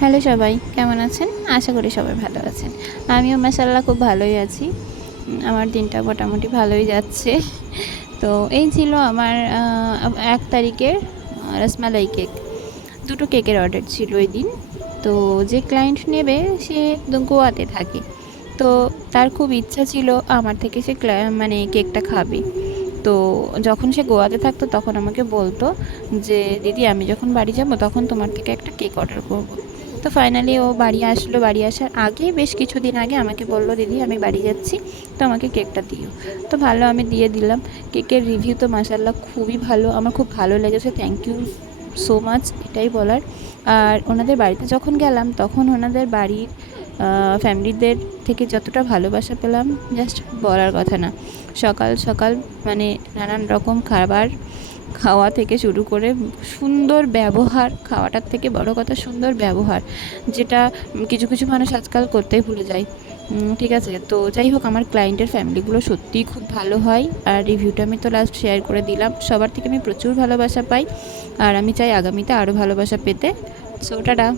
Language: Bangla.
হ্যালো সবাই, কেমন আছেন? আশা করি সবাই ভালো আছেন। আমিও মাশাআল্লাহ খুব ভালোই আছি। আমার দিনটা মোটামুটি ভালোই যাচ্ছে। তো এই ছিল আমার ১ তারিখের রসমালাই কেক। ২ টো কেকের অর্ডার ছিল ওইদিন। তো যে ক্লায়েন্ট নেবে সে গোয়াতে থাকে। তো তার খুব ইচ্ছা ছিল আমার থেকে সে মানে কেকটা খাবে। তো যখন সে গোয়াতে থাকতো তখন আমাকে বলতো যে, "দিদি আমি যখন বাড়ি যাব তখন তোমার থেকে একটা কেক অর্ডার করব।" তো ফাইনালি ও বাড়ি আসলো। বাড়ি আসার আগে বেশ কিছুদিন আগে আমাকে বলল, "দিদি আমি বাড়ি যাচ্ছি, তো আমাকে কেকটা দিও।" তো ভালো, আমি দিয়ে দিলাম। কেকের রিভিউ তো মাশাআল্লাহ খুবই ভালো। আমার খুব ভালো লেগেছে। থ্যাংক ইউ সো মাচ, এটাই বলার। আর ওনাদের বাড়িতে যখন গেলাম তখন ওনাদের বাড়ির ফ্যামিলিদের থেকে যতটা ভালোবাসা পেলাম জাস্ট বলার কথা না। সকাল সকাল মানে নানান রকম খাবার খাওয়া থেকে শুরু করে সুন্দর ব্যবহার, খাওয়াটার থেকে বড় কথা সুন্দর ব্যবহার, যেটা কিছু কিছু মানুষ আজকাল করতেই ভুলে যায়। ঠিক আছে, তো যাই হোক, আমার ক্লায়েন্টের ফ্যামিলিগুলো সত্যিই খুব ভালো হয়। আর রিভিউটা আমি তো লাস্ট শেয়ার করে দিলাম। সবার থেকে আমি প্রচুর ভালোবাসা পাই, আর আমি চাই আগামীতে আরও ভালোবাসা পেতে। So tata.